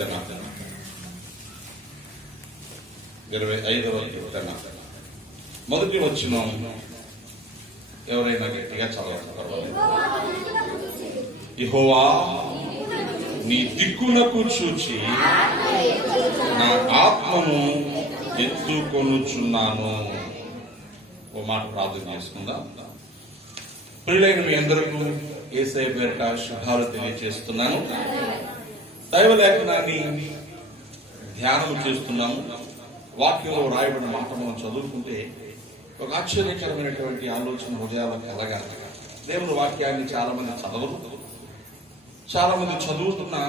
కీర్తన 25వ కీర్తన మొదటి వచనం ఎవరైనా గట్టిగా చదవాలి. యెహోవా నీ దిక్కునకు చూచి నా ఆత్మను ఎత్తుకొనుచున్నాను. ఓ మాట ప్రార్థన చేసుకుందాం. ప్రియులైన మీ అందరికీ యేసయ్య పేరిట శుభాలు తెలియజేస్తున్నాను. దైవ లేఖనాన్ని ధ్యానం చేస్తున్నాము. వాక్యంలో రాయబడిన మాట మనం చదువుకుంటే ఒక ఆశ్చర్యకరమైనటువంటి ఆలోచన హృదయాలకు కలగాలి. దేవుని వాక్యాన్ని చాలా మంది చదవరు, చాలా మంది చదువుతున్నా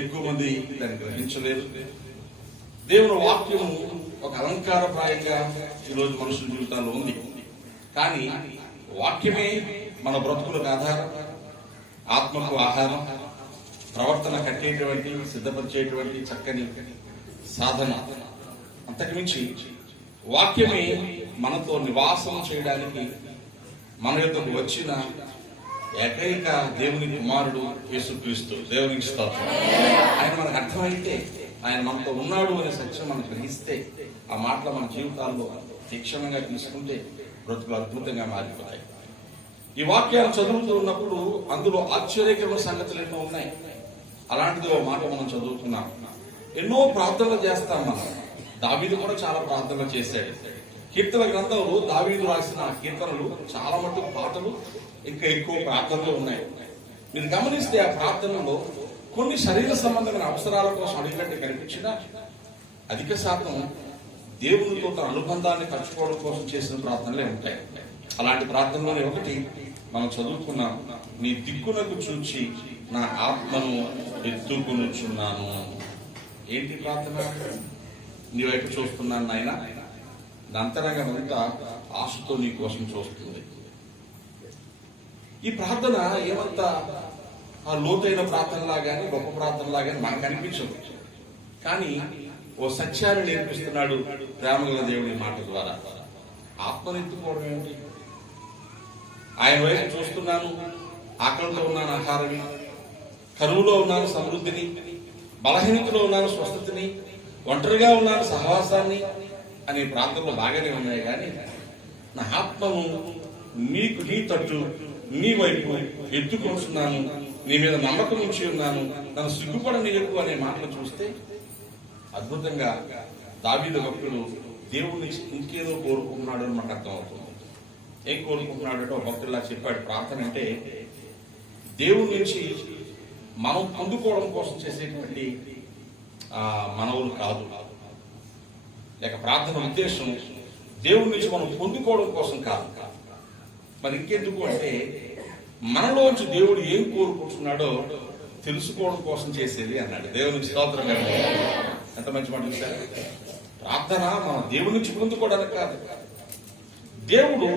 ఎక్కువ మంది దాన్ని గ్రహించలేరు. దేవుని వాక్యము ఒక అలంకారప్రాయంగా ఈరోజు మనుషుల జీవితాల్లో ఉంది. కానీ వాక్యమే మన బ్రతుకులకు ఆధారం, ఆత్మకు ఆహారం, ప్రవర్తన కట్టేటువంటి సిద్ధపరిచేటువంటి చక్కని సాధన. అంతకుమించి వాక్యమే మనతో నివాసం చేయడానికి మన యొద్దకు వచ్చిన ఏకైక దేవుని కుమారుడు యేసుక్రీస్తు. దేవునికి స్తోత్రం. ఆయన మనకు అర్థమైతే, ఆయన మనతో ఉన్నాడు అనే సత్యం మనం గ్రహిస్తే, ఆ మాటలు మన జీవితాల్లో తీక్షణంగా తీసుకుంటే బ్రతుకులు అద్భుతంగా మారిపోతాయి. ఈ వాక్యాలు చదువుతూ ఉన్నప్పుడు అందులో ఆశ్చర్యకరమైన సంగతులు ఎన్నో ఉన్నాయి. అలాంటిది ఓ మాట మనం చదువుతున్నాం. ఎన్నో ప్రార్థనలు చేస్తాం మనం. దావీదు కూడా చాలా ప్రార్థనలు చేశాడు. కీర్తన గ్రంథంలో దావీదు రాసిన కీర్తనలు చాలా మటుకు పాటలు, ఇంకా ఎక్కువ ప్రార్థనలు ఉన్నాయి. మీరు గమనిస్తే ఆ ప్రార్థనలో కొన్ని శరీర సంబంధమైన అవసరాల కోసం అడిగినట్టు కనిపించినా అధిక శాతం దేవునితో తన అనుబంధాన్ని పంచుకోవడం కోసం చేసిన ప్రార్థనలే ఉంటాయి. అలాంటి ప్రార్థనలోనే ఒకటి మనం చదువుకున్నాం. నీ దిక్కునకు చూచి నా ఆత్మను ఎత్తుకొనుచున్నాను. ఏంటి ప్రార్థన? నీ వైపు చూస్తున్నాను నాయన. అంతరంగం అంతా ఆశతో నీ కోసం చూస్తుంది. ఈ ప్రార్థన ఏమంతా ఆ లోతైన ప్రార్థనలాగాని గొప్ప ప్రార్థనలాగాని మనకు అనిపించదు. కానీ ఓ సత్యాన్ని నేర్పిస్తున్నాడు ప్రేమగల దేవుడి మాట ద్వారా. ఆత్మను ఎత్తుకోవడం ఏమిటి? ఆయన వైపు చూస్తున్నాను, ఆకలితో ఉన్నాను ఆహారని, కరువులో ఉన్నాను సమృద్ధిని, బలహీనతలో ఉన్నాను స్వస్థతని, ఒంటరిగా ఉన్నాను సహవాసాన్ని అనే ప్రాంతంలో బాగానే ఉన్నాయి. కానీ నా ఆత్మను నీకు నీ తట్టు నీ వైపు ఎత్తుకొస్తున్నాను, నీ మీద నమ్మకం ఉంచి ఉన్నాను, నన్ను సిగ్గుపడనీయకు అనే మాటలు చూస్తే అద్భుతంగా దావీదు భక్తుడు దేవుడి నుంచి ఇంకేదో కోరుకుంటున్నాడు అని మనకు అర్థమవుతుంది. ఏం కోరుకుంటున్నాడో భక్తుల్లా చెప్పాడు. ప్రార్థన అంటే దేవుడి నుంచి మనం పొందుకోవడం కోసం చేసేటువంటి మనవులు కాదు. లేక ప్రార్థన ఉద్దేశం దేవుడి నుంచి మనం పొందుకోవడం కోసం కాదు. మరి ఇంకెందుకు అంటే మనలోంచి దేవుడు ఏం కోరుకుంటున్నాడో తెలుసుకోవడం కోసం చేసేది అన్నాడు. దేవునికి స్తోత్రం. ఎంత మంచి మాట చూశారు. ప్రార్థన మన దేవుడి నుంచి పొందుకోవడానికి కాదు, దేవుడు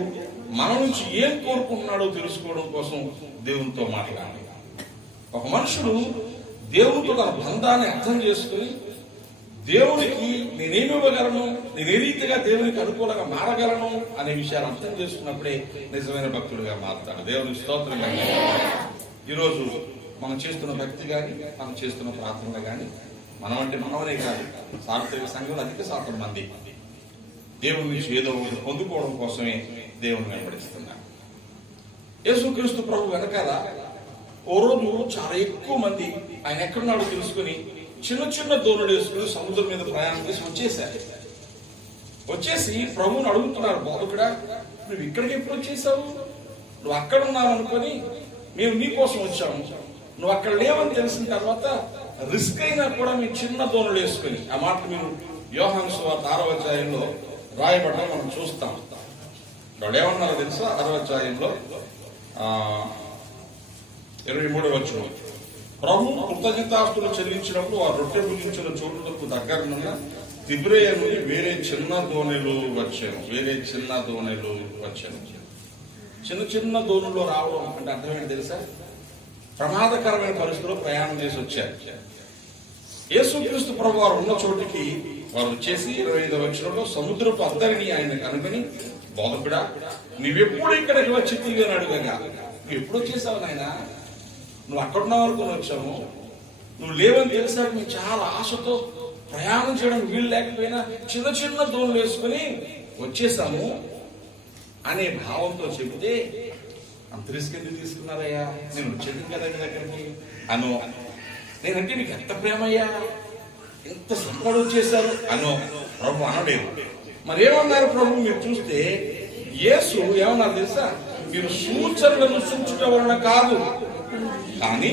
మన నుంచి ఏం కోరుకుంటున్నాడో తెలుసుకోవడం కోసం దేవునితో మాట్లాడాలి. ఒక మనుషుడు దేవునితో తన బంధాన్ని అర్థం చేసుకుని దేవునికి నేనేమి ఇవ్వగలను, నేనే రీతిగా దేవునికి అనుకూలంగా మారగలను అనే విషయాలు అర్థం చేసుకున్నప్పుడే నిజమైన భక్తుడిగా మారుతాడు. దేవునికి స్తోత్రం. ఈరోజు మనం చేస్తున్న భక్తి కానీ, మనం చేస్తున్న ప్రార్థనలు కానీ, మనం అంటే మనమనే కాదు, సార్వత్రిక సంఘంలో అధిక శాతం మంది దేవుని నుంచి ఏదో ఒకటి పొందుకోవడం కోసమే దేవుని వెంబడిస్తున్నారు. యేసుక్రీస్తు ప్రభు వెనకాల ఓ రోజు చాలా ఎక్కువ మంది ఆయన ఎక్కడున్నాడో తెలుసుకుని చిన్న చిన్న దోణులు వేసుకుని సముద్రం మీద ప్రయాణం చేసి వచ్చేసి ప్రభువుని అడుగుతున్నారు, బోధకుడా నువ్వు ఇక్కడికి ఎప్పుడు వచ్చేసావు? నువ్వు అక్కడ ఉన్నావు అనుకొని మేము నీ కోసం వచ్చాము. నువ్వు అక్కడ లేవని తెలిసిన తర్వాత రిస్క్ అయినా కూడా మీ చిన్న దోణులు వేసుకుని, ఆ మాట మీరు యోహాను సువార్త 6వ అధ్యాయంలో రాయబడ్డా మనం చూస్తాం. వాడు ఏమన్నారో తెలుసా? 6వ అధ్యాయంలో 23వ వచనం. ప్రభు కృతజ్ఞతాస్తులు చెల్లించినప్పుడు ఆ రొట్టె భుజించిన చోటులకు దగ్గరనున్న తిబ్రేయ నుండి వేరే చిన్న దోణులు వచ్చాను. చిన్న చిన్న దోణుల్లో రావడం అంటే అర్థం ఏంటి తెలుసా? ప్రమాదకరమైన పరిస్థితుల్లో ప్రయాణం చేసి వచ్చారు. యేసుక్రీస్తు ప్రభు వారు ఉన్న చోటికి వారు వచ్చేసి 25వ వచనంలో సముద్రపు అద్దరిని ఆయన కనుగొని, బోధకుడా నువ్వెప్పుడు ఇక్కడికి వచ్చి తిరిగి అడుగగా, నువ్వు ఎప్పుడు వచ్చేసావు నాయన? నువ్వు అక్కడున్నావు అనుకుని వచ్చాము, నువ్వు లేవని తెలిసాక మేము చాలా ఆశతో ప్రయాణం చేయడం వీలు లేకపోయినా చిన్న చిన్న దోణులు వేసుకుని వచ్చేసాము అనే భావంతో చెబితే, అంత రిస్క్ ఎందుకు తీసుకున్నారయ్యా, నేను వచ్చేది కదా మీ దగ్గరికి అను. నేనంటే మీకు ఎంత ప్రేమయ్యా, ఎంత సంపద వచ్చేసారు అను. ప్రభు అనలేదు. మరేమన్నారు ప్రభు? మీరు చూస్తే యేసు ఏమన్నారు తెలుసా? మీరు సూచనలను సూచుట వలన కాదు, కానీ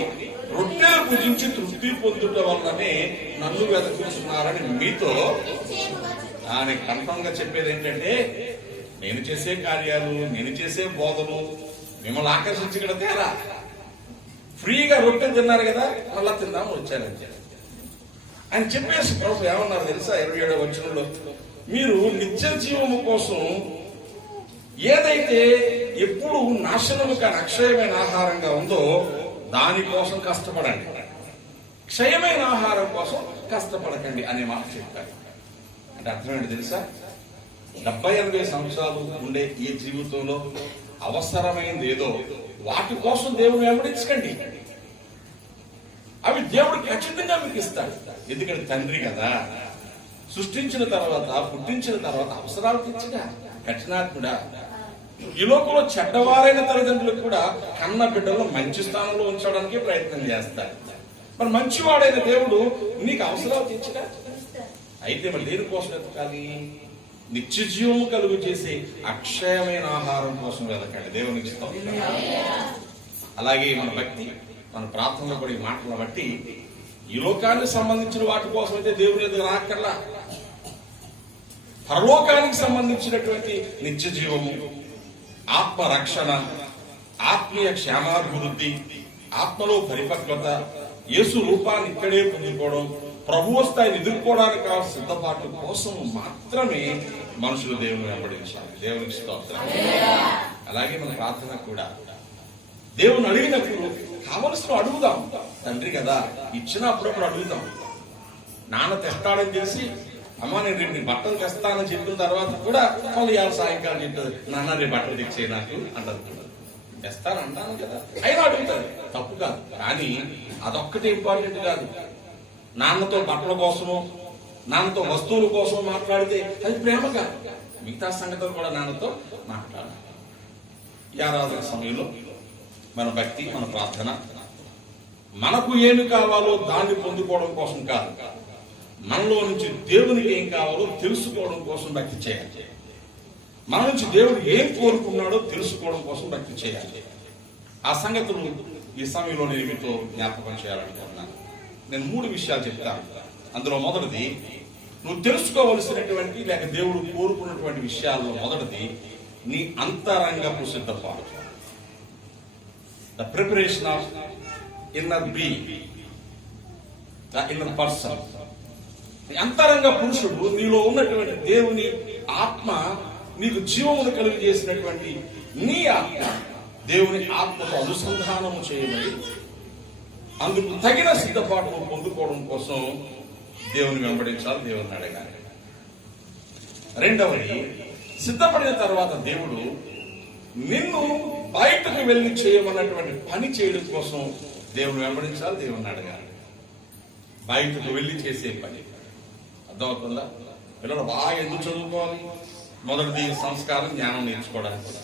రొట్టెలు పూజించి తృప్తి పొందుట వలననే నన్ను వెతుకుతున్నారని మీతో ఆయన కన్ఫర్మ్ గా చెప్పేది ఏంటంటే, నేను చేసే కార్యాలు, నేను చేసే బోధలు మిమ్మల్ని ఆకర్షించి ఇక్కడ తేరా. ఫ్రీగా రొట్టెలు తిన్నారు కదా, మళ్ళా తిందామని వచ్చారంటే ఆయన చెప్పేసి ప్రభు ఏమన్నారు తెలుసా? 27వ వచనంలో, మీరు నిత్య జీవము కోసం ఏదైతే ఎప్పుడు నాశనము కాని అక్షయమైన ఆహారంగా ఉందో దానికోసం కష్టపడండి, క్షయమైన ఆహారం కోసం కష్టపడకండి అనే మాట చెప్తారు. అంటే అర్థమేంటి తెలుసా? 70-80 సంవత్సరాలు ఉండే ఈ జీవితంలో అవసరమైంది ఏదో వాటి కోసం దేవుని వెంబడించకండి. అవి దేవుడు ఖచ్చితంగా మీకు ఇస్తాడు. ఎందుకంటే తండ్రి కదా, సృష్టించిన తర్వాత పుట్టించిన తర్వాత అవసరాలు తెచ్చినా కఠినాత్ముడా. ఈ లోకంలో చెడ్డవారైన తల్లిదండ్రులకు కూడా కన్న బిడ్డలను మంచి స్థానంలో ఉంచడానికి ప్రయత్నం చేస్తారు. మరి మంచివాడైన దేవుడు నీకు అవసరాలు తెచ్చినా అయితే మరి దేనికోసం వెతకాలి? నిత్య జీవము కలుగు చేసే అక్షయమైన ఆహారం కోసం వెతకండి. దేవునికి స్తోత్రం. అలాగే మన భక్తి, మన ప్రార్థనలో కూడా ఈ మాటలను బట్టి ఈ లోకానికి సంబంధించిన వాటి కోసం అయితే దేవుని ఎదురు రాకర్లా, పరలోకానికి సంబంధించినటువంటి నిత్య జీవము, ఆత్మ రక్షణ, ఆత్మీయ క్షేమాభివృద్ధి, ఆత్మలో పరిపక్వత, యేసు రూపాన్ని ఇక్కడే పొందుకోవడం, ప్రభువు స్థాయిని ఎదుర్కోవడానికి కావాల్సిన సిద్ధపాటు కోసం మాత్రమే మనుషులు దేవుని వెంబడించాలి. దేవునికి స్తోత్రం. అలాగే మన ప్రార్థన కూడా దేవుని అడిగినప్పుడు కావలసిన అడుగుదాం. తండ్రి కదా, ఇచ్చినప్పుడప్పుడు అడుగుదాం. నాన్న తెస్తాడని తెలిసి, అమ్మ నేను రేపు బట్టలు తెస్తానని చెప్పిన తర్వాత కూడా మళ్ళీ సాయంకాలం చెప్తుంది, నాన్న రేపు బట్టలు తెచ్చే నాకు అంటారు. తెస్తాను అంటాను కదా, అయినా అడుగుతారు, తప్పు కాదు. కానీ అదొక్కటే ఇంపార్టెంట్ కాదు. నాన్నతో బట్టల కోసమో నాన్నతో వస్తువుల కోసం మాట్లాడితే అది ప్రేమ కాదు. మిగతా సంగతులు కూడా నాన్నతో మాట్లాడాలి. ఈ ఆరాధన సమయంలో మన భక్తి, మన ప్రార్థన మనకు ఏమి కావాలో దాన్ని పొందుకోవడం కోసం కాదు, మనలో నుంచి దేవునికి ఏం కావాలో తెలుసుకోవడం కోసం భక్తి చేయాలి. మన నుంచి దేవుడు ఏం కోరుకున్నాడో తెలుసుకోవడం కోసం భక్తి చేయాలి. ఆ సంగతులు ఈ సమయంలో నేను మీతో జ్ఞాపకం చేయాలనుకుంటున్నాను. నేను 3 విషయాలు చెప్తాను. అందులో మొదటిది, నువ్వు తెలుసుకోవలసినటువంటి లేక దేవుడు కోరుకున్నటువంటి విషయాల్లో మొదటిది నీ అంతరంగపు సిద్ధపాటు. The preparation of inner being, the inner person. అంతరంగ పురుషుడు, నీలో ఉన్నటువంటి దేవుని ఆత్మ, నీకు జీవమును కలుగు చేసినటువంటి నీ ఆత్మ దేవుని ఆత్మతో అనుసంధానము చేయబడి అందుకు తగిన సిద్ధపాటును పొందుకోవడం కోసం దేవుని వెంబడించాలి, దేవుని అడగాలి. రెండవది, సిద్ధపడిన తర్వాత దేవుడు నిన్ను బయటకు వెళ్ళి చేయమన్నటువంటి పని చేయడం కోసం దేవుని వెంబడించాలి, దేవుని అడగాలి. బయటకు వెళ్ళి చేసే పని అర్థమవుతుందా? పిల్లలు బాగా ఎందుకు చదువుకోవాలి? మొదటిది సంస్కారం, జ్ఞానం నేర్చుకోవడానికి.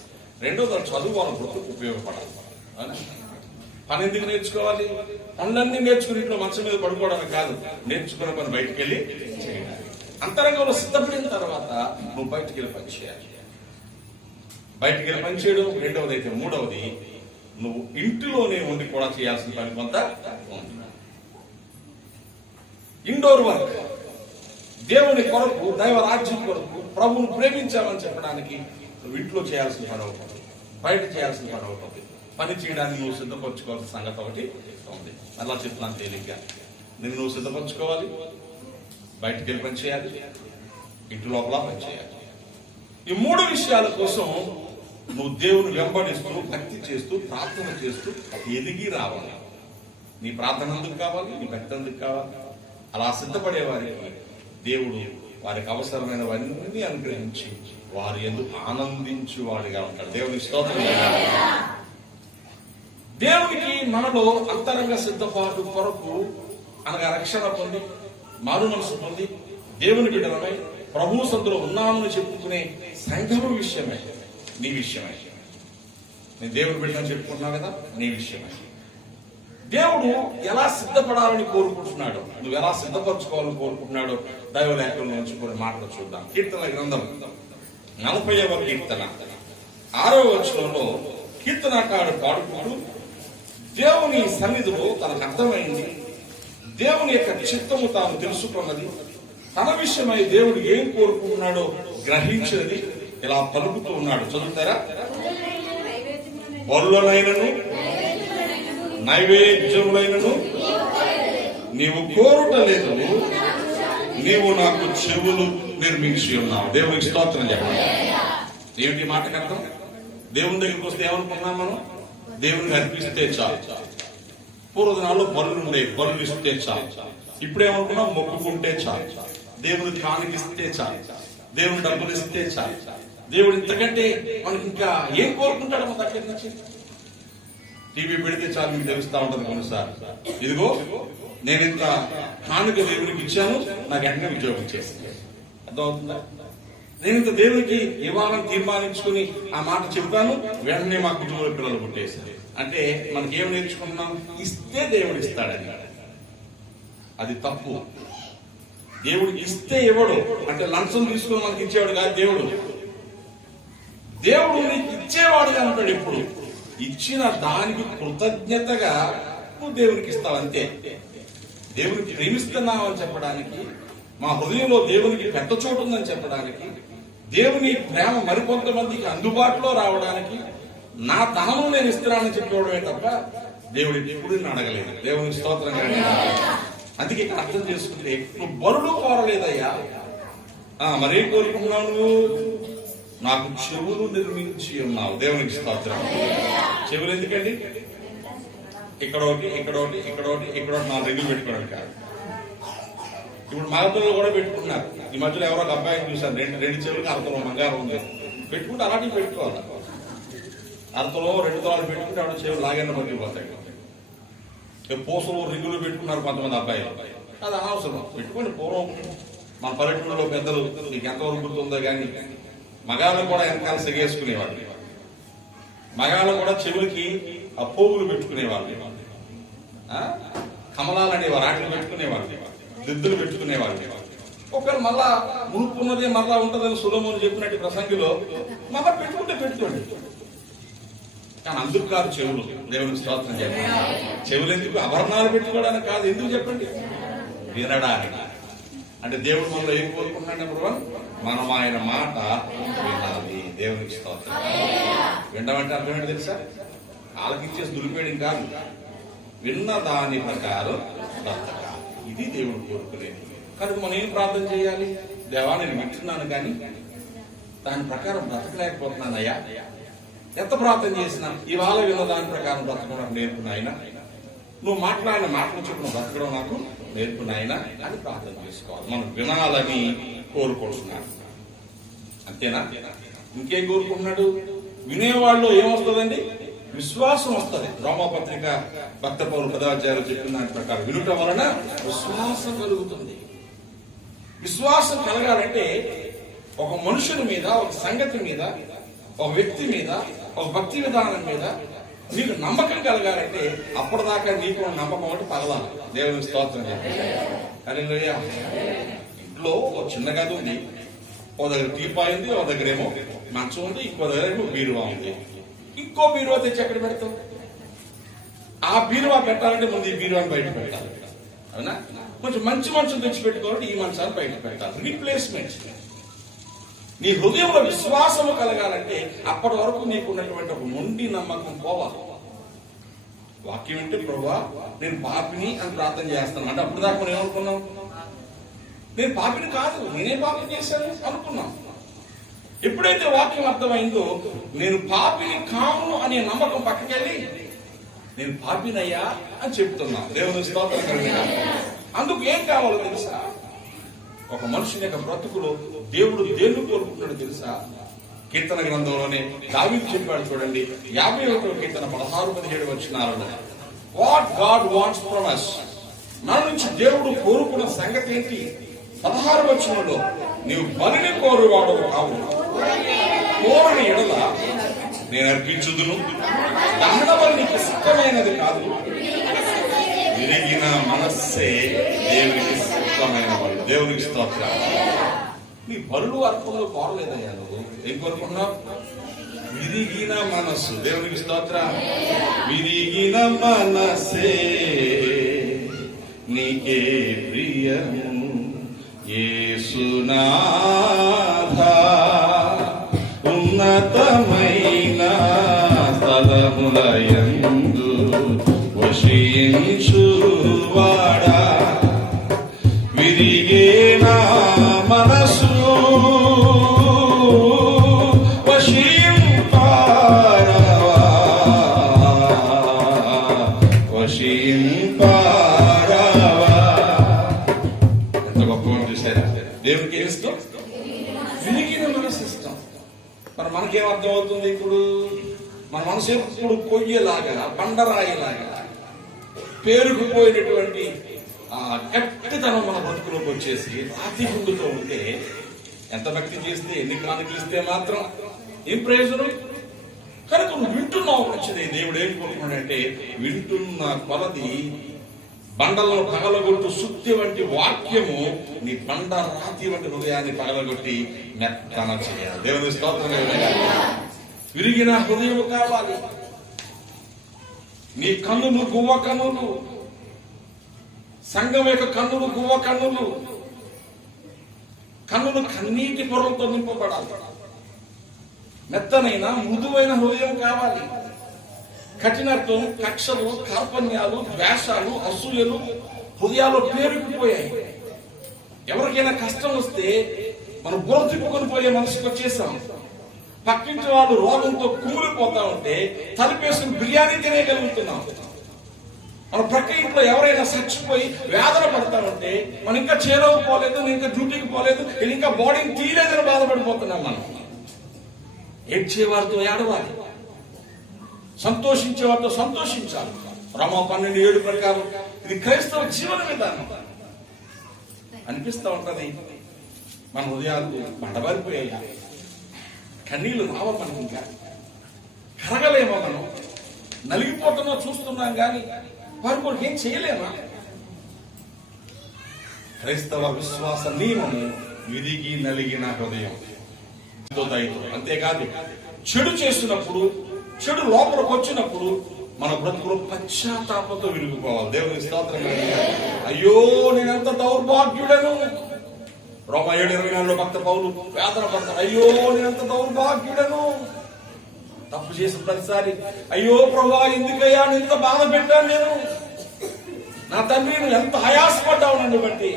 రెండోది చదువు వాళ్ళ వృత్తికి ఉపయోగపడాలి. పని ఎందుకు నేర్చుకోవాలి? పనులన్నీ నేర్చుకుని ఇంట్లో మంచం మీద పడుకోవడానికి కాదు, నేర్చుకున్న పని బయటికి వెళ్ళి చేయాలి. అంతరంగంలో సిద్ధపడిన తర్వాత నువ్వు బయటికి వెళ్ళి పని చేయాలి. బయటికి వెళ్ళి పని చేయడం రెండవది. అయితే మూడవది, నువ్వు ఇంటిలోనే ఉండి కూడా చేయాల్సిన పని కొంత ఉంది. ఇండోర్ వర్క్, దేవుని కొరకు, దైవ రాజ్యం కొరకు, ప్రభువును ప్రేమించామని చెప్పడానికి నువ్వు ఇంట్లో చేయాల్సిన పని అవుతుంది, బయట చేయాల్సిన పని అవుతుంది. పని చేయడానికి నువ్వు సిద్ధపరచుకోవాల్సిన సంగతి ఒకటి ఉంది. అలా చెప్తున్నాను తేలిగ్గా. నువ్వు సిద్ధపరచుకోవాలి, బయటకు వెళ్ళి పని చేయాలి, ఇంటి లోపల పని చేయాలి. ఈ 3 విషయాల కోసం నువ్వు దేవుని వెంబడిస్తూ, భక్తి చేస్తూ, ప్రార్థన చేస్తూ ఎదిగి రావాలి. నీ ప్రార్థన ఎందుకు కావాలి? నీ భక్తి ఎందుకు కావాలి? అలా సిద్ధపడే వారికి దేవుడు వారికి అవసరమైనవన్నీ అనుగ్రహించి వారి ఎందుకు ఆనందించువాడిగా ఉంటాడు. దేవుని స్తోత్రం. దేవునికి మనలో అంతరంగ సిద్ధపాటు కొరకు అనగా రక్షణ పొంది మారు మనసు పొంది దేవుని బిడ్డలమై ప్రభు సందులో ఉన్నామని చెప్పుకునే సంఘము విషయమై, నీ విషయమై. నేను దేవుని బిడ్డని చెప్పుకుంటున్నావు కదా, నీ విషయమై. దేవుడు ఎలా సిద్ధపడాలని కోరుకుంటున్నాడు, నువ్వు ఎలా సిద్ధపరచుకోవాలని కోరుకుంటున్నాడో దైవ లేఖనంలో నుంచి కొన్ని మాటలు చూద్దాం. కీర్తన గ్రంథం 40వ కీర్తన 6వ వచనంలో కీర్తనకారుడు పాడుకుంటూ దేవుని సన్నిధిలో తనకు అర్థమైంది, దేవుని యొక్క చిత్తము తాను తెలుసుకున్నది, తన విషయమై దేవుడు ఏం కోరుకుంటున్నాడో గ్రహించినది ఇలా పలుకుతూ ఉన్నాడు. చదువుతారా? బలులైనను నైవేద్యములైనను నీవు కోరుట లేదు, నీవు నాకు చెవులు నిర్మించి ఉన్నావు. దేవునికి స్తోత్రం చెప్పండి. ఏమిటి మాటకు అర్థం? దేవుని దగ్గరికి వస్తే ఏమనుకున్నాం మనం? దేవునికి అర్పిస్తే చాలు. పూర్వదినాల్లో బలులు ఉండేవి, బలులు ఇస్తే చాలు. ఇప్పుడేమనుకున్నాం? మొక్కుకుంటే చాలు, దేవుని కానుకిస్తే చాలు, దేవుని డబ్బులు ఇస్తే చాలు. దేవుడు ఇంతకంటే మనకి ఇంకా ఏం కోరుకుంటాడో మన దగ్గర నుంచి? టీవీ పెడితే చాలు మీకు తెలుస్తా ఉంటది కొన్నిసార్లు, ఇదిగో నేను ఇంత కానుక దేవునికి ఇచ్చాను, నాకు వెంటనే ఉద్యోగం చేస్తాను. అర్థమవుతుందా? నేను ఇంత దేవునికి ఇవ్వాలని తీర్మానించుకుని ఆ మాట చెప్తాను, వెంటనే మా కుటుంబంలో పిల్లలు పుట్టేశారు. అంటే మనకేం నేర్చుకుంటున్నాం? ఇస్తే దేవుడు ఇస్తాడని. అది తప్పు. దేవుడు ఇస్తే ఇవ్వడు, అంటే లంచం తీసుకుని మనకి ఇచ్చేవాడు కాదు దేవుడు. దేవుడు నీకు ఇచ్చేవాడుగా ఉంటాడు. ఎప్పుడు ఇచ్చిన దానికి కృతజ్ఞతగా నువ్వు దేవునికి ఇస్తావు, అంతే. దేవునికి ప్రేమిస్తున్నావు అని చెప్పడానికి, మా హృదయంలో దేవునికి పెద్ద చోటు ఉందని చెప్పడానికి, దేవుని ప్రేమ మరికొంతమందికి అందుబాటులో రావడానికి నా ధనము నేను ఇస్తున్నానని చెప్పేవాడమే తప్ప దేవుడి ఎప్పుడు అడగలేదు. దేవునికి స్తోత్రం. అందుకే ఇక్కడ అర్థం చేసుకుంటే నువ్వు బలులు కోరలేదయ్యా, మరేం కోరుకుంటున్నావు? నువ్వు నాకు చెవులు నిర్మించి ఉన్నావు. దేవునికి స్తోత్రం. చెవులు ఎందుకండి? ఇక్కడ ఒకటి, ఇక్కడ ఒకటి, ఇక్కడ ఒకటి, ఇక్కడ ఒకటి 4 రింగులు పెట్టుకోవడం కాదు. ఇప్పుడు మగపిల్లలు కూడా పెట్టుకున్నారు. ఈ మధ్యలో ఎవరో ఒక అబ్బాయిని చూశారు, రెండు చెవులకి అర్థంలో బంగారం ఉంది, పెట్టుకుంటే అలాంటివి పెట్టుకోవాలి. అర్థంలో 2 తాళ్ళు పెట్టుకుంటే ఆవిడ చెవులు లాగన్న మర్చిపోతాయి. పూసలు రింగులు పెట్టుకున్నారు కొంతమంది అబ్బాయిలు. అది అనవసరం. పెట్టుకోండి. పూర్వం మన పల్లెటూరులో పెద్దలు, మీకు ఎంతవరకు గుర్తుందో కానీ, మగాళ్ళు కూడా వెనకాల సెగేసుకునేవాళ్ళు, మగాళ్ళు కూడా చెవులకి ఆ పోగులు పెట్టుకునేవాళ్ళు, కమలాలు అనేవారు, ఆటలు పెట్టుకునేవాళ్ళు, దిద్దులు పెట్టుకునేవాళ్ళు. ఒకవేళ మళ్ళా మునుపున్నదే మళ్ళా ఉంటుందని సులభం చెప్పినట్టు ప్రసంగిలో మళ్ళా పెట్టుకుంటే పెట్టుకోండి. కానీ అందుకు కాదు చెవులు. దేవునికి స్తోత్రం చెప్పండి. చెవులు ఎందుకు? ఆభరణాలు పెట్టుకోవడానికి కాదు. ఎందుకు చెప్పండి? వినడానికి. అంటే దేవుడు మనలో ఏం కోరుకుంటున్నాడు? నెంబర్ 1, మనం ఆయన మాట వినాలి. దేవునికి స్తోత్రం. వినడం అంటే అర్థం ఏంటి తెలుసా? ఆలకించేసి దులిపేయడం కాదు, విన్న దాని ప్రకారం బ్రతకాలి. ఇది దేవుడు కోరుకునేది. కనుక మనం ఏం ప్రార్థన చేయాలి? దేవా, నేను వింటున్నాను కానీ దాని ప్రకారం బ్రతకలేకపోతున్నానయ్యా. ఎంత ప్రార్థన చేసినా ఇవాళ విన్న దాని ప్రకారం బ్రతకడం నేర్పునాయన, నువ్వు మాట్లాడిన మాటలు చెప్పిన బ్రతకడం నాకు నేర్పునాయన అని ప్రార్థన చేసుకోవాలి. మనం వినాలని కోరుకుంటున్నాడు. అంతేనా? ఇంకేం కోరుకుంటున్నాడు? వినేవాళ్ళు ఏమొస్తుందండి? విశ్వాసం వస్తుంది. రోమాపత్రిక భక్త పౌరులు 10వ అధ్యాయంలో చెప్పిన దాని ప్రకారం వినుట వలన విశ్వాసం కలుగుతుంది. విశ్వాసం కలగాలంటే ఒక మనుషుని మీద, ఒక సంగతి మీద, ఒక వ్యక్తి మీద, ఒక భక్తి విధానం మీద నీకు నమ్మకం కలగాలంటే అప్పటిదాకా నీకు నమ్మకం అంటే పగలాలి. దేవుని స్తోత్రం చెప్పండి. హల్లెలూయా. ఇంట్లో ఒక చిన్న గది ఉంది, ఓ దగ్గర టీపాయ్ ఉంది, ఓ దగ్గర ఏమో మంచం ఉంది, ఇంకో దగ్గర ఏమో బీరువా ఉంది. ఇంకో బీరువా తెచ్చి ఎక్కడ పెడతావు? ఆ బీరువా పెట్టాలంటే ముందు ఈ బీరువాని బయట పెట్టాలి, అవునా? కొంచెం మంచి మంచం తెచ్చి పెట్టుకోవాలంటే ఈ మంచాన్ని బయట పెట్టాలి. రీప్లేస్మెంట్. నీ హృదయంలో విశ్వాసము కలగాలంటే అప్పటి వరకు నీకున్నటువంటి ఒక మొండి నమ్మకం పోవాలి. వాక్యం అంటే, ప్రభువా నేను పాపిని అని ప్రార్థన చేస్తాను అంటే అప్పుడు దాకా మనం ఏమనుకున్నాం? నేను పాపిని కాదు, నేనే పాపం చేశాను అనుకున్నాం. ఎప్పుడైతే వాక్యం అర్థమైందో నేను పాపిని కాను అనే నమ్మకం పక్కకెళ్ళి నేను పాపినయ్యా అని చెప్తున్నా. దేవుని స్తోత్రం కలుగుతుంది. అందుకు ఏం కావాలో తెలుసా? ఒక మనుషుని యొక్క బ్రతుకులో దేవుడు దేన్ని కోరుకుంటాడో తెలుసా? కీర్తన గ్రంథంలోనే దావీదు చెప్పాడు చూడండి, 51వ కీర్తన 16-17 వచనాలలో, what God wants from us, మన నుంచి దేవుడు కోరుకున్న సంగతి ఏంటి? 16వ వచనంలో, నీవు బలిని కోరువాడు కావు, కోరని ఎడల నేను అర్పించుదును, దహన బలి నీకు ఇష్టమైనది కాదు, విరిగిన మనస్సే దేవునికి ఇష్టమైన బలి. దేవునికి స్తోత్రం. నీ బలులు అర్పణలు కోరలేదయ్యా, నువ్వు ఏం కోరుకున్నావు? విరిగిన మనస్సు. దేవునికి స్తోత్రం. విరిగిన మనస్సే నీకే ప్రియము యేసునాథ, ఉన్నతమైన స్థలములయందు వశించువాడా, విరిగేనా మనసు దేవునికి ఏం ఇష్టం? విరిగిన మనసు ఇష్టం. మరి మనకేం అర్థం అవుతుంది? ఇప్పుడు మన మనసు ఎప్పుడు కొయ్యేలాగా, బండరాయిలాగా పేరుకుపోయినటువంటి గట్టితనం మన బతుకులోకి వచ్చేసి రాతి గుండుతో ఉంటే, ఎంత భక్తి చేస్తే, ఎన్ని కానుకలు ఇస్తే మాత్రం ఏం ప్రయోజనం? కనుక నువ్వు వింటున్నావు మంచిది. దేవుడు ఏం కోరుకున్నాడంటే, వింటున్న కొలది బండలను పగలగొట్టు సుత్తి వంటి వాక్యము నీ బండ రాతి వంటి హృదయాన్ని పగలగొట్టి మెత్తన చేయాలి. దేవుని స్తోత్రం. విరిగిన హృదయం కావాలి. నీ కన్నులు గువ్వ కన్నులు, సంఘం యొక్క కన్నులు గువ్వ కన్నులు, కన్నులు కన్నీటి పొరలతో నింపబడాలి. మెత్తనైన మృదువైన హృదయం కావాలి. కఠినత్వం, కక్షలు, కార్పణ్యాలు, ద్వేషాలు, అసూయలు హృదయాల్లో పేరుకుపోయాయి. ఎవరికైనా కష్టం వస్తే మనం బుర్ర తిప్పుకొని పోయే మనసుకు వచ్చేసాం. పక్కింటి వాళ్ళు రోగంతో కుమిలిపోతా ఉంటే తలుపేసుకుని బిర్యానీ తినేయగలుగుతున్నాం. మన ప్రక్క ఇంట్లో ఎవరైనా చచ్చిపోయి వేదన పడతా ఉంటే మనం ఇంకా చేలోకి పోలేదు, ఇంకా డ్యూటీకి పోలేదు, ఇంకా బాడీని తీయలేదని బాధపడిపోతున్నాం. మనం ఏడ్చేవారితో ఏడవాలి, సంతోషించే వారితో సంతోషించాలి. రోమా 12:7 ప్రకారం ఇది క్రైస్తవ జీవన విధానం. అనిపిస్తా ఉంటది మన హృదయాలు బండబారిపోయాయి, కన్నీళ్లు రావ, మనం ఇంకా కరగలేమో, మనం నలిగిపోతున్నా చూస్తున్నాం కానీ వారి కొరకు ఏం చేయలేమా? క్రైస్తవ విశ్వాస నియమము విరిగి నలిగిన హృదయం. అంతేకాదు, చెడు చేసినప్పుడు, చెడు లోపలికి వచ్చినప్పుడు మన బ్రతుకులు పశ్చాత్తాపంతో విరిగిపోవాలి. దేవుని స్తోత్రం. అయ్యో నేనెంత దౌర్భాగ్యుడను. రోమా 7:24 భక్త పౌలు వేదన పడతాడు. అయ్యో నేనెంత దౌర్భాగ్యుడను. తప్పు చేసిన ప్రతిసారి అయ్యో ప్రభువా ఎందుకయ్యా ఇంత బాధ పెట్టాను నేను, నా తండ్రి నువ్వు ఎంత ఆయాసపడ్డావు నన్ను బట్టి.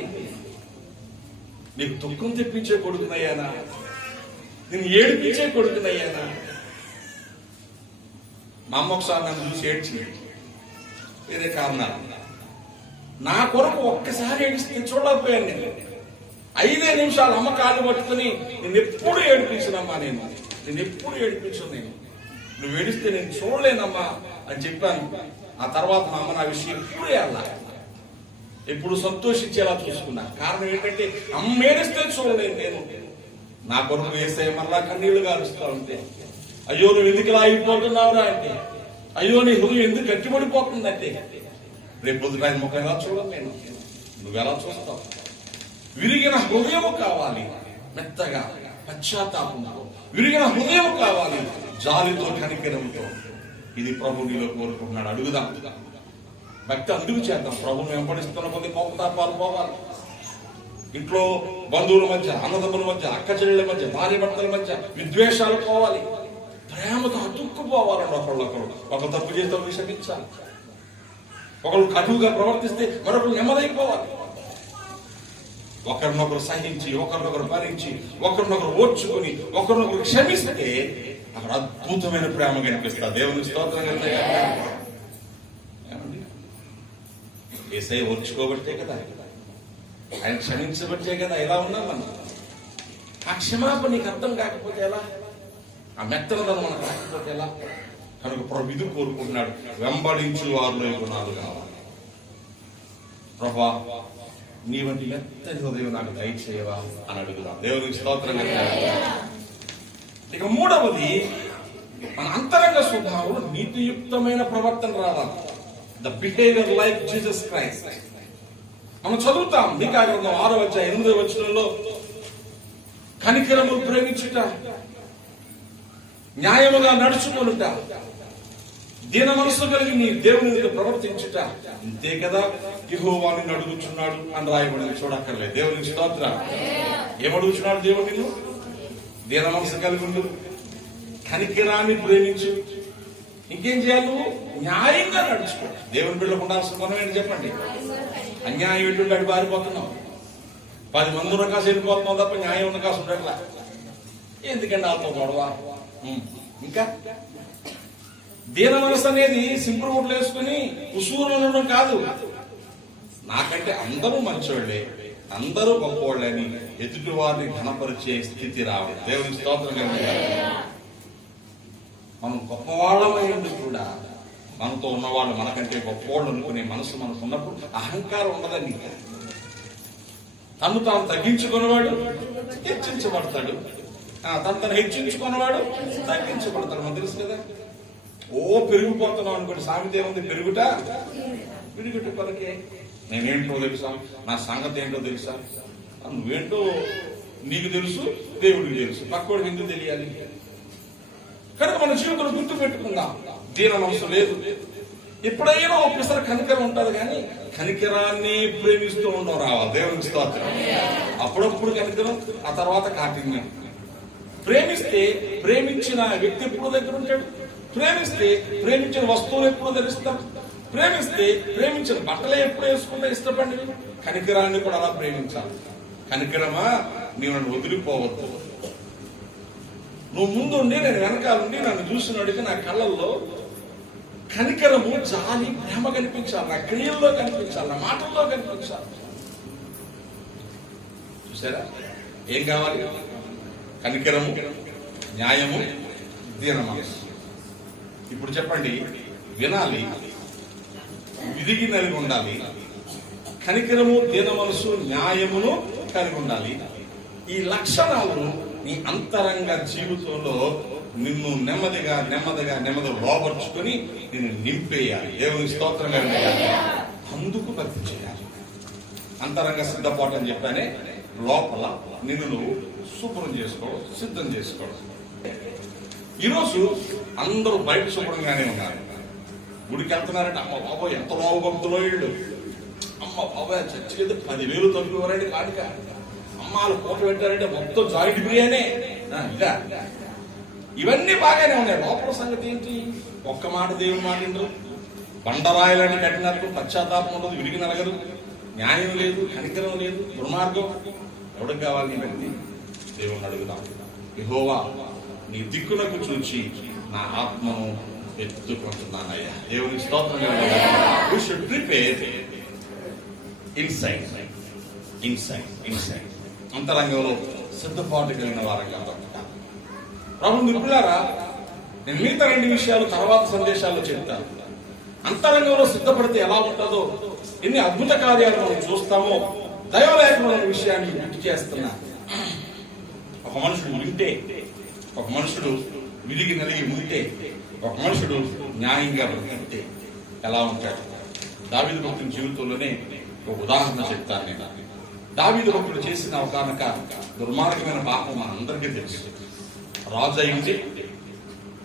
నీకు దుఃఖం తెప్పించే కొడుకునయ్యానా, నేను ఏడిపించే కొడుకునయ్యానా? మా అమ్మ ఒకసారి నన్ను చూసి ఏడ్చింది. వేరే కారణాలు నా కొరకు ఒక్కసారి ఏడిస్తే చూడలేకపోయాను. నేను 5 నిమిషాలు అమ్మ కాళ్ళు పట్టుకుని నేను ఎప్పుడు ఏడిపించినమ్మా, నేను ఎప్పుడు ఏడిపించను, నువ్వు ఏడిస్తే నేను చూడలేనమ్మా అని చెప్పాను. ఆ తర్వాత మా అమ్మ నా విషయం ఎప్పుడు అలా ఎప్పుడు సంతోషించేలా చూసుకున్నా. కారణం ఏంటంటే అమ్మ ఏడిస్తే చూడలేను నేను. నా కొరకు వేసే మళ్ళా కన్నీళ్లు గారుస్తా ఉంటే, అయ్యో నువ్వు ఎందుకు ఇలా అయిపోతున్నావురా అంటే, అయ్యో నీ హృదయం ఎందుకు గట్టిపడిపోతుందంటే, రేపు పొద్దున ఆయన ముఖం ఎలా చూడను నేను, నువ్వు ఎలా చూస్తావు? విరిగిన హృదయము కావాలి, మెత్తగా పశ్చాత్తాపంతో విరిగిన హృదయం కావాలి, జాలితో కనికరంతో. ఇది ప్రభు నీలో కోరుకుంటున్నాడు. అడుగుదాం, భక్తి అందుకు చేద్దాం. ప్రభుని వెంబడిస్తున్న కొద్ది కోపతాపాలు పోవాలి. ఇంట్లో బంధువుల మధ్య, అన్నదమ్ముల మధ్య, అక్క చెల్లెల మధ్య, భార్య భర్తల మధ్య విద్వేషాలు పోవాలి. ప్రేమతో అతుక్కుపోవాలండి. ఒకళ్ళొకరు ఒక తప్పు చేస్తే క్షమించాలి. ఒకళ్ళు కటువుగా ప్రవర్తిస్తే మరొకరు నెమ్మదైపోవాలి. ఒకరినొకరు సహించి, ఒకరినొకరు భరించి, ఒకరినొకరు ఓర్చుకుని, ఒకరినొకరు క్షమిస్తే అక్కడ అద్భుతమైన ప్రేమ కనిపిస్తుంది. దేవుని స్తోత్రం. ఏసై ఓర్చుకోబట్టే కదా, ఆయన క్షమించబట్టే కదా ఎలా ఉన్నాం మనం. ఆ క్షమాపణ నీకు అర్థం కాకపోతే ఎలా, ఆ మెత్తనదనం మనకు రాకపోతే ఎలా? కనుక ప్రభు ఇది కోరుకుంటున్నాడు, వెంబడించు వారిలో గుణాలు కావాలి. ప్రభువా నీ వంటి మెత్తని హృదయం నాకు దయచేయవా అని అడుగుదాం. దేవునికి స్తోత్రం. ఇక మూడవది, మన అంతరంగ స్వభావం నీతియుక్తమైన ప్రవర్తన రావాలి. The behaviour like Jesus Christ. మనం చదువుతాం మీకా గ్రంథం 6వ అధ్యాయం 8వ వచనంలో, కనికరము ప్రేమించుట, న్యాయముగా నడుచుకొనుట, దీన మనసు కలిగి నీ దేవుని ప్రవర్తించుట, ఇంతే కదా యెహోవా నిన్ను అడుగుచున్నాడు అని రాయబడింది. చూడక్కర్లేదు. దేవునికి స్తోత్రం. ఏమడుగుచున్నాడు దేవుడు? నిన్ను దీన మనసు కలిగి ఉండు, కనికరాన్ని ప్రేమించు, ఇంకేం చేయాలి? నువ్వు న్యాయంగా నడుచుకో. దేవుని బిడ్డలకు ఉండాల్సిన మనం ఏంటి చెప్పండి? అన్యాయం ఎటువంటి అడి పారిపోతున్నావు, 10 మంది ఉన్న కాసు వెళ్ళిపోతున్నావు తప్ప న్యాయం ఉన్న కాసు ఉండట్లా. ఎందుకంటే వాళ్ళతో గొడవ. ఇంకా దీన మనసు అనేది సింపుల్ గుడ్లు వేసుకుని ఉసూరు ఉండడం కాదు. నాకంటే అందరూ మంచోళ్లే, అందరూ గొప్పవాళ్ళని ఎదుటి వారిని ఘనపరిచే స్థితి రావాలి. దేవుని స్తోత్రం కలుగుతారు. మనం గొప్పవాళ్ళమై ఉండి కూడా మనతో ఉన్నవాళ్ళు మనకంటే గొప్పవాళ్ళు అనుకునే మనసు మనకు ఉన్నప్పుడు అహంకారం ఉండదని. తను తాను తగ్గించుకున్నవాడు హెచ్చించబడతాడు, తను హెచ్చించుకున్నవాడు తగ్గించబడతాడు. మనకు తెలుసు కదా. పెరిగిపోతున్నాం అనుకోండి, సామెత ఏముంది? విరుగుట కొరకే. నేనేంటో తెలుసా, నా సంగతి ఏంటో తెలుసా, నువ్వేంటో నీకు తెలుసు, దేవుడికి తెలుసు, పక్కోడికి ఎందుకు తెలియాలి? కనుక మన జీవితంలో గుర్తు పెట్టుకుందాం, దీన మనసు లేదు. ఎప్పుడైనా ఒక్కసారి కనికరం ఉంటుంది, కానీ కనికరాన్ని ప్రేమిస్తూ ఉండడం రావాలి. దేవునికి స్తోత్రం. అప్పుడప్పుడు కనికరం, ఆ తర్వాత కాఠిన్యం. ప్రేమిస్తే ప్రేమించిన వ్యక్తి ఎప్పుడు దగ్గర ఉంటాడు, ప్రేమిస్తే ప్రేమించిన వస్తువులు ఎప్పుడు ధరిస్తాం, ప్రేమిస్తే ప్రేమించిన బట్టలే ఎప్పుడు వేసుకుంటే ఇష్టపడి. కనికరాన్ని కూడా అలా ప్రేమించాలి. కనికరమా, నీవు నన్ను వదిలిపోవద్దు, నువ్వు ముందుండి నేను వెనకాలండి నన్ను చూసినడికి నా కళ్ళల్లో కనికరము, జాలి, ప్రేమ కనిపించాలి, నా క్రియల్లో కనిపించాలి, నా మాటల్లో కనిపించాలి. చూసారా? ఏం కావాలి? కనికరము, న్యాయము, దీన మనసు. ఇప్పుడు చెప్పండి, వినాలి, విధికి కలిగి ఉండాలి, కనికరము, దీన మనసు, న్యాయమును కలిగి ఉండాలి. ఈ లక్షణాలు నీ అంతరంగ జీవితంలో నిన్ను నెమ్మదిగా లోపరుచుకొని నిన్ను నింపేయాలి. దేవుని స్తోత్రంగా అందుకు భక్తి చేయాలి. అంతరంగ సిద్ధపాటు అని చెప్పానే, లోపల నిన్ను నువ్వు శుభ్రం చేసుకోవడం, సిద్ధం చేసుకోవడం. ఈరోజు అందరూ బయట శుభ్రంగానే ఉన్నారు. గుడికి వెళ్తున్నారంటే, అమ్మ బాబోయ్ ఎంత లోవు భక్తులో ఇళ్ళు, అమ్మ బాబోయ్ చచ్చి 10,000 తగ్గివారంటే కాదుక, అమ్మాలు కోట పెట్టారంటే మొత్తం జాయింట్ బిర్యానీ. ఇలా ఇవన్నీ బాగానే ఉన్నాయి. లోపల సంగతి ఏంటి? ఒక్క మాట దేవుని మాట ఇండ్రు, బండరాయలని కట్టినట్టు పశ్చాత్తాపం ఉండదు, విరిగి నలగదు, న్యాయం లేదు, కనికరం లేదు, దుర్మార్గం. ఎవరికి కావాలి ఇవన్నీ? దేవుని అడుగుదాం. యెహోవా నీ దిక్కునకు చూచి నా ఆత్మను ఎత్తుకుంటున్నానయ్యా. దేవుని స్తోత్రం. We should prepare inside. అంతరంగంలో సిద్ధపాటు కలిగిన వారంగా బతకాలి. ప్రభు మిత్రులారా, నేను మిగతా 2 విషయాలు తర్వాత సందేశాల్లో చెప్తాను. అంతరంగంలో సిద్ధపడితే ఎలా ఉంటుందో, ఎన్ని అద్భుత కార్యాలు మనం చూస్తామో దైవలేఖనమైన విషయాన్ని గుర్తు చేస్తున్నా. ఒక మనుషుడు ఉంటే, ఒక మనుషుడు విరిగి నలిగి ఉంటే, ఒక మనుషుడు న్యాయంగా బ్రతికితే ఎలా ఉంటాడు? దావీదు భక్తుని జీవితంలోనే ఒక ఉదాహరణ చెప్తాను నేను. దావీదు భక్తుడు చేసిన ఒకనొక దుర్మార్గమైన పాపం మనందరికీ తెలుసు. రాజు అయి ఉండి,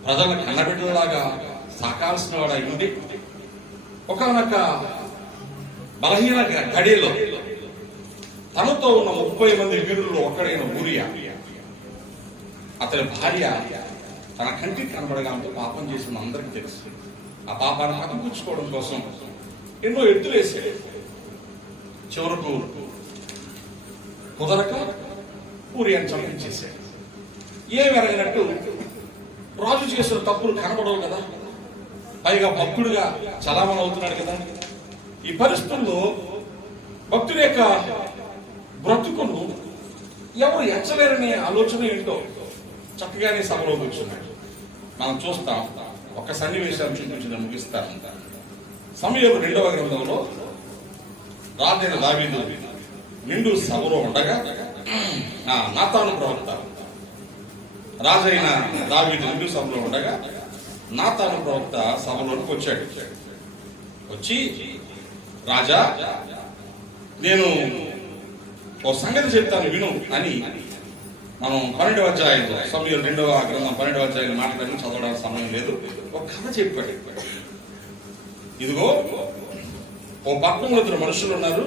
ప్రజలను కన్నబిడ్డలాగా సాకాల్సిన వాడు అయి ఉండి, ఒకనొక బలహీన గడిలో తనతో ఉన్న 30 మంది వీరుల్లో ఒక్కడైన ఊరియా, అతని భార్య తన కంటికి కనబడగా పాపం చేసిన అందరికీ తెలుసు. ఆ పాపాన్ని పక్కపుచ్చుకోవడం కోసం ఎన్నో ఎత్తులు వేసాడు. చివరకు కుదరక ఊరియాని చంపించేశాడు. ఏమి ఎరగినట్టు రాజు చేసిన తప్పులు కనబడవు కదా, పైగా భక్తుడిగా చలామణి అవుతున్నాడు కదా. ఈ పరిస్థితుల్లో భక్తుడి యొక్క బ్రతుకును ఎవరు ఎంచలేరనే ఆలోచన ఏంటో చక్కగానే సభలో కూర్చున్నాడు. మనం చూస్తాం. ఒక సన్నివేశాన్ని చూపించిన ముగిస్తాను. సమూయేలు 2వ గ్రంథంలో రాజైన దావీదు నిండు సభలో ఉండగా నాతాను ప్రవక్త, రాజైన దావీదు నిండు సభలో ఉండగా నాతాను ప్రవక్త సభలోకి వచ్చాడు. వచ్చి, రాజా, నేను ఓ సంగతి చెప్తాను విను అని మనం 12వ అధ్యాయంలో, సమూయేలు 2వ గ్రంథం 12వ అధ్యాయంలో మాట్లాడి చదవడానికి సమయం లేదు. ఒక కథ చెప్పాడు. ఇదిగో, ఓ పట్టణంలో 2 మనుషులు ఉన్నారు.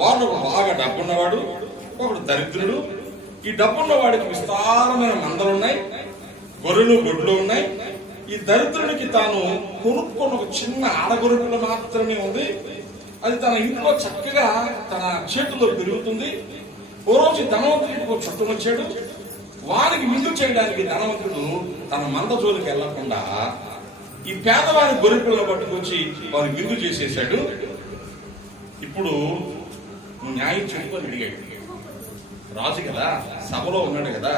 వాళ్ళు బాగా డబ్బున్నవాడు, ఒకడు దరిద్రుడు. ఈ డబ్బున్న వాడికి విస్తారమైన మందలున్నాయి, గొర్రెలు గొడ్లు ఉన్నాయి. ఈ దరిద్రుడికి తాను కొనుక్కున్న ఒక చిన్న ఆడగొర్రెపిల్ల మాత్రమే ఉంది. అది తన ఇంట్లో చక్కగా తన చేతుల్లో పెరుగుతుంది. ఓ రోజు ధనవంతుడికి ఒక చుట్టం వచ్చాడు. వారికి విందు చేయడానికి ధనవంతుడు తన మంద జోలికి వెళ్లకుండా ఈ పేదవారి గొర్రెపిల్లను పట్టుకొచ్చి వారికి విందు చేసేసాడు. ఇప్పుడు నువ్వు న్యాయం చెప్పుకొని అడిగాడు. రాజు కదా, సభలో ఉన్నాడు కదా,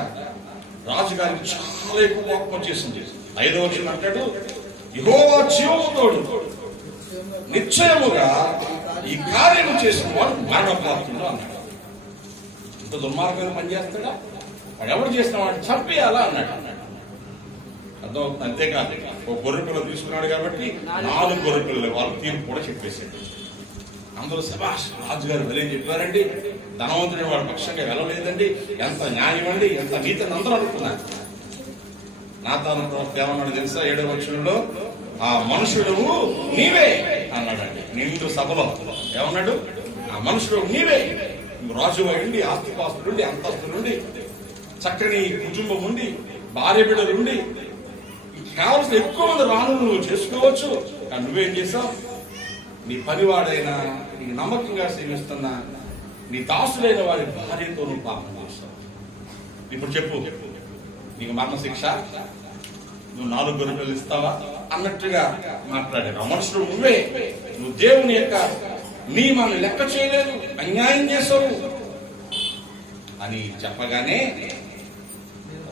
రాజుగారికి చాలా ఎక్కువ కోపం వచ్చేసింది. 5వ వచనం అంటాడు, యెహోవా జీవముతోడు నిశ్చయముగా ఈ కార్యము చేసిన వాడు మరణప్రాప్తుడు అన్నాడు. ఇంత దుర్మార్గంగా పనిచేస్తాడా? వాడు ఎవరు చేసిన వాడిని చంపేయాలా అన్నాడు. అర్థమవుతుంది. అంతేకాదు, ఒక గొర్రెపిల్ల తీసుకున్నాడు కాబట్టి 4 గొర్రెపిల్లలు వాళ్ళ తీర్పు కూడా చెప్పేశాడు. అందరూ శభాష్, రాజుగారు వెళ్ళి చెప్పారండి, ధనవంతుని వాడు పక్షంగా వెళ్ళలేదండి, ఎంత న్యాయం అండి, ఎంత నీతిని అందరూ అనుకున్నారు. నాతాను ప్రవక్త ఏమన్నాడు తెలుసా? 7వ వచనంలో, ఆ మనుషుడు నీవే అన్నాడండి. నిండు సభలో ఏమన్నాడు? ఆ మనుషుడు నీవే, రాజు ఉండి, ఆస్తిపాస్తులుండి, అంతస్తులుండి, చక్కని కుటుంబం ఉండి, భార్య బిడ్డలుండి, కావలసిన ఎక్కువ మంది రాను నువ్వు చేసుకోవచ్చు. కానీ నువ్వేం చేసావు? నీ పనివాడైనా, నీకు నమ్మకంగా సేవిస్తున్న నీ దాసులైన వారి భార్యతో నువ్వు పాపం చేస్తావు. ఇప్పుడు చెప్పు, నీకు మరణశిక్ష, నువ్వు 4 గొర్రెపిల్లలు ఇస్తావా అన్నట్టుగా మాట్లాడాడు. ఆ మనుషుడు నువ్వే, నువ్వు దేవుని యొక్క నియమాన్ని లెక్క చేయలేదు, అన్యాయం చేసావు అని చెప్పగానే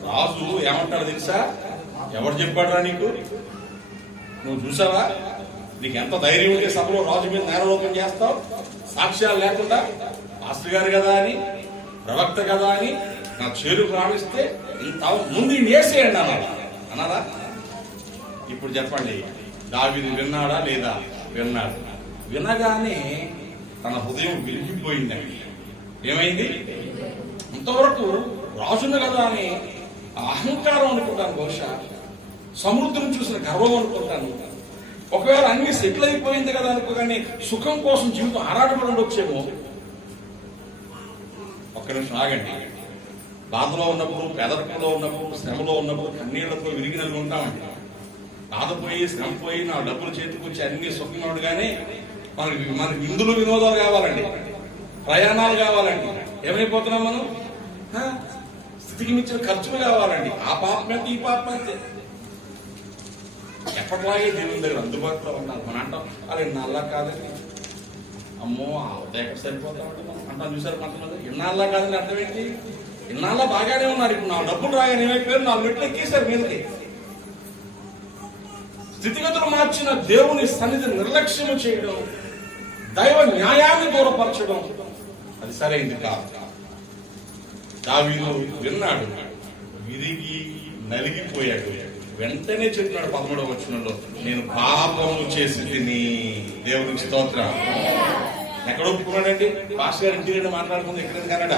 రాజు ఏమంటాడు తెలుసా? ఎవరు చెప్పాడురా నీకు? నువ్వు చూసావా? నీకు ఎంత ధైర్యం ఉంటే సభలో రాజు మీద నేరారోపణ చేస్తావు? సాక్ష్యాలు లేకుండా పాస్టర్ గారు కదా అని, ప్రవక్త కదా అని నా చేరుకు రాణిస్తే ఇంత ముందు వేసేయండి అన్నారా? ఇప్పుడు చెప్పండి, దావీదు విన్నాడా లేదా? విన్నాడు. వినగానే తన హృదయం విరిగిపోయిందండి. ఏమైంది? ఇంతవరకు రాజున్న కదా అని అహంకారం అనుకుంటాను, బహుశా సమృద్ధిని చూసిన గర్వం అనుకుంటాను. ఒకవేళ అన్ని సెటిల్ అయిపోయింది కదా అనుకోగానే సుఖం కోసం జీవితం ఆరాటపడి ఉండొచ్చేమో. ఒక్క నిమిషం ఆగండి. బాధలో ఉన్నప్పుడు, పేదరికంలో ఉన్నప్పుడు, శ్రమలో ఉన్నప్పుడు కన్నీళ్లతో విరిగి నలుగు ఉంటామండి. బాధపోయి, శ్రమ పోయి, నా డబ్బులు చేతికి వచ్చి అన్ని సుఖంగా ఉండగానే మనకి విందులు వినోదాలు కావాలండి, ప్రయాణాలు కావాలండి. ఏమైపోతున్నాం మనం? స్థితికి మించిన ఖర్చులు కావాలండి. ఆ పాపం ఈ పాపం అంతే. ఎప్పటిలాగే దేవుని దగ్గర అందుబాటులో ఉన్నారు. మనం అంటాం, అలా ఇన్నాళ్ళ కాదండి, అమ్మో ఎక్కడ సరిపోతామంటే మనం అంటాం. చూసారు కొంతమంది, ఇన్నాళ్ళ కాదని అర్థం ఏంటి? ఇన్నాళ్ళ బాగానే ఉన్నారు, ఇప్పుడు 4 డబ్బులు రాగానే ఏమైపోయారు? 4 మెట్లు ఎక్కేశారు మీదకి. స్థితిగతులు మార్చిన దేవుని సన్నిధిని నిర్లక్ష్యం చేయడం, దైవ న్యాయాన్ని దూరపరచడం, అది సరైంది కాదు. దావీదు విన్నాడు, విరిగి నలిగిపోయాడు. వెంటనే చెప్పినాడు 13వ వచనంలో, నేను పాపము చేసి తిని. దేవునికి స్తోత్రం. ఎక్కడ ఒప్పుకున్నాడండి? పాస్టర్ గారి ఇంటి మాట్లాడుకుంది ఎక్కడ? కన్నడ.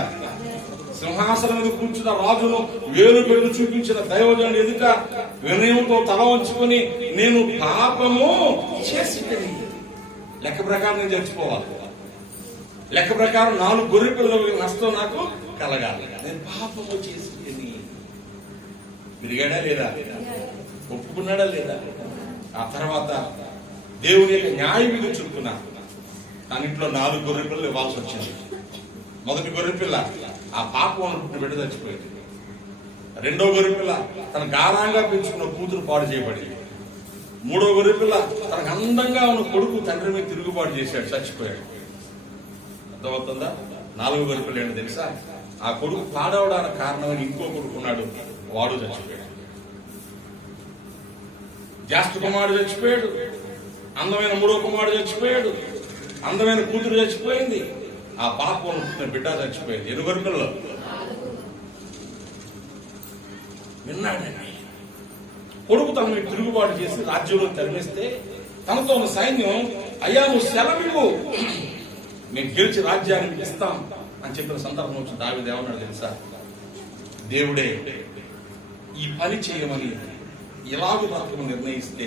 సింహాసనం మీద కూర్చున్న రాజును వేలు పెళ్లి చూపించిన దైవజనుడు ఎదుట వినయంతో తల వంచుకొని, నేను పాపము చేసి తిని. లెక్క ప్రకారం నేను చచ్చిపోవాలి, లెక్క ప్రకారం 4 గొర్రె పిల్లల నష్టం నాకు కలగాలి. నేను పాపము చేసి తిని. విరిగాడా లేదా? ఒప్పుకున్నాడా లేదా? ఆ తర్వాత దేవుని యొక్క న్యాయ విధి చుట్టున తన ఇంట్లో 4 గొర్రె పిల్లలు ఇవ్వాల్సి వచ్చింది. మొదటి గొర్రె పిల్ల ఆ పాపం అనుకుంటున్న బిడ్డ చచ్చిపోయింది. 2వ గొర్రె పిల్ల తన గారాంగా పెంచుకున్న కూతురు పాడు చేయబడింది. 3వ గొర్రె పిల్ల తనకు అందంగా ఉన్న కొడుకు తండ్రి మీద తిరుగుబాటు చేశాడు, చచ్చిపోయాడు. అర్థమవుతుందా? 4వ గొర్రె పిల్ల ఏంటో తెలుసా? ఆ కొడుకు పాడవడానికి కారణమని ఇంకో కొడుకున్నాడు, వాడు చచ్చిపోయాడు. జ్యేష్ఠ కుమారుడు చచ్చిపోయాడు, అందమైన 3వ కుమారుడు చచ్చిపోయాడు. అందమైన కూతురు చచ్చిపోయింది, ఆ పాపం పుట్టిన బిడ్డ చచ్చిపోయింది. ఎనుగరు పిల్లలు విన్నాడండి. కొడుకు తన మీద తిరుగుబాటు చేసి రాజ్యంలో తరిమేస్తే తనతో ఉన్న సైన్యం, అయ్యా నువ్వు సెలవు, నేను గెలిచి రాజ్యానికి ఇస్తాం అని చెప్పిన సందర్భం వచ్చి దావీదు ఏమన్నాడు తెలుసా? దేవుడే ఈ పని చేయమని ఇలాగ బ్రతకము నిర్ణయిస్తే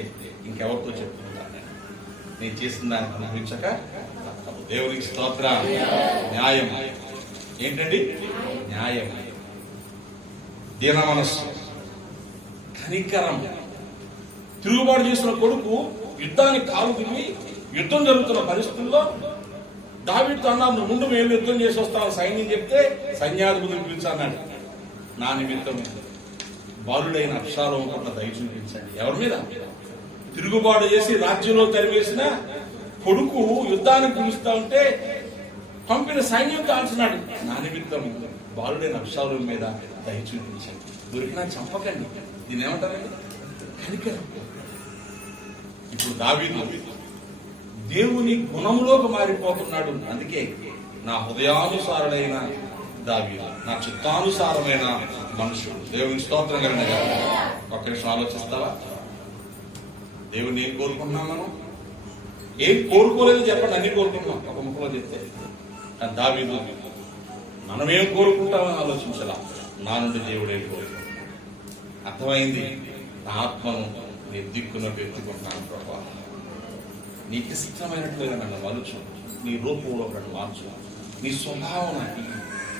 ఇంకెవరితో చెప్తున్నాను? నేను చేసిన దానికి అనుభవించక దేవునికి స్తోత్ర. న్యాయం ఏంటండి? న్యాయం, దీన మనస్సు, కనికరం. తిరుగుబాటు చేసిన కొడుకు యుద్ధానికి కాలు దిగి యుద్ధం జరుగుతున్న పరిస్థితుల్లో దావీదుతో అన్నాడు, నువ్వు ముందు మేము యుద్ధం చేసి వస్తాను సైన్యం చెప్తే సైన్యాధిపతిని పిలిచాన్నాడు. నా నిమిత్తం బాలుడైన అబ్షాలోము పట్ల దయ చూపించండి. ఎవరి మీద? తిరుగుబాటు చేసి రాజ్యంలో తరివేసిన కొడుకు యుద్ధానికి పిలుస్తా ఉంటే పంపిన సైన్యం కాల్చినాడు. నా నిమిత్తం బాలుడైన అబ్షాలోము మీద దయ చూపించండి. దొరికినా చంపకండి. దీని ఏమంటారండి? కనికరం. ఇప్పుడు దావీదు దేవుని గుణంలోకి మారిపోతున్నాడు. అందుకే నా హృదయానుసారుడైన దావీదు, నా చిత్తానుసారమైన మనుషుడు. దేవుని స్తోత్రం కలిగిన ఒక్క నిమిషం ఆలోచిస్తావా? దేవుని ఏం కోరుకున్నాం మనం? ఏం కోరుకోలేదు చెప్పండి, అన్ని కోరుకున్నాం ఒక ముఖంలో చెప్తే. కానీ దావీదు మనమేం కోరుకుంటామని ఆలోచించాలా. నా నుండి దేవుడే కోరుకుంటాం. అర్థమైంది. నా ఆత్మను నీ దిక్కున పెట్టుకుంటున్నాను ప్రభా, నీకు ఇష్టమైనట్లుగా నన్ను మలుచు, నీ రూపంలో నన్ను మార్చు, నీ స్వభావం నాకు,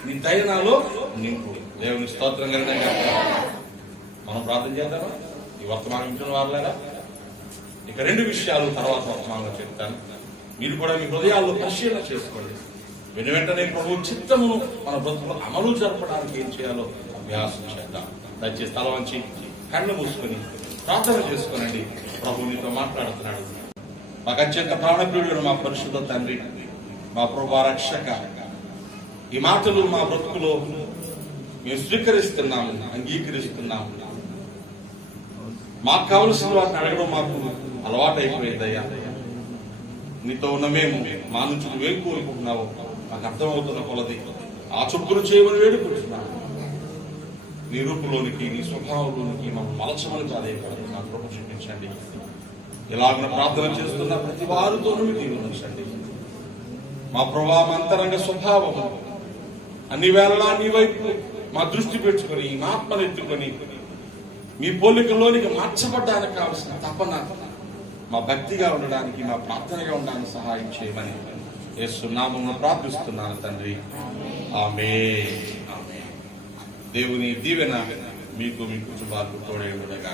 నీ దయనాలో నింపు. దేవుని స్తోత్రం కలిగిన మనం ప్రార్థన చేద్దామా? ఈ వర్తమానం వింటున్న వాళ్ళగా ఇక 2 విషయాలు తర్వాత వర్తమానంలో చెప్తాను. మీరు కూడా మీ హృదయాల్లో పరిశీలన చేసుకోండి. వెంటనే ప్రభు చిత్తమును మన బ్రతుకులో అమలు జరపడానికి ఏం చేయాలో అభ్యాసం చేద్దాం. దయచేసి తల వంచి కళ్ళు మూసుకొని ప్రార్థన చేసుకోనండి. ప్రభు మీతో మాట్లాడుతున్నాడు. మాకు అత్యంత ప్రాణప్రియుడు మా పరిశుద్ధ తండ్రి, మా ప్రభు రక్షక, ఈ మాటలు మా బ్రతుకులో మేము స్వీకరిస్తున్నాము, అంగీకరిస్తున్నాము. మాకు కావలసిన వాటిని అడగడం మాకు అలవాటు అయిపోయిందయ్యా. నీతో ఉన్న మేము మా నుంచి నువ్వేం కోరుకుంటున్నావు మాకు అర్థమవుతున్న కొలది ఆ చొప్పును చేయమని వేడుకుంటున్నాము. నీ రూపంలోనికి, నీ స్వభావంలోనికి మనం మలచమని ప్రాధాన్యపడదు. నా కృప చూపించండి. ఇలాగ ప్రార్థన చేస్తున్న ప్రతి వారితో దీవించండి. మా ప్రభావం అంతరంగ స్వభావం అన్ని వేళలా నీ వైపు మా దృష్టి పెట్టుకొని, మా ఆత్మనెత్తుకొని మీ పోలికలోనికి మార్చబడ్డానికి కావలసిన తపన మా భక్తిగా ఉండడానికి, మా ప్రార్థనగా ఉండడానికి సహాయం చేయమని యేసు నామమున ప్రార్థిస్తున్నాను తండ్రి. ఆమేన్. దేవుని దీవెన మీకు, మీ కుటుంబాలకు తోడై ఉండగా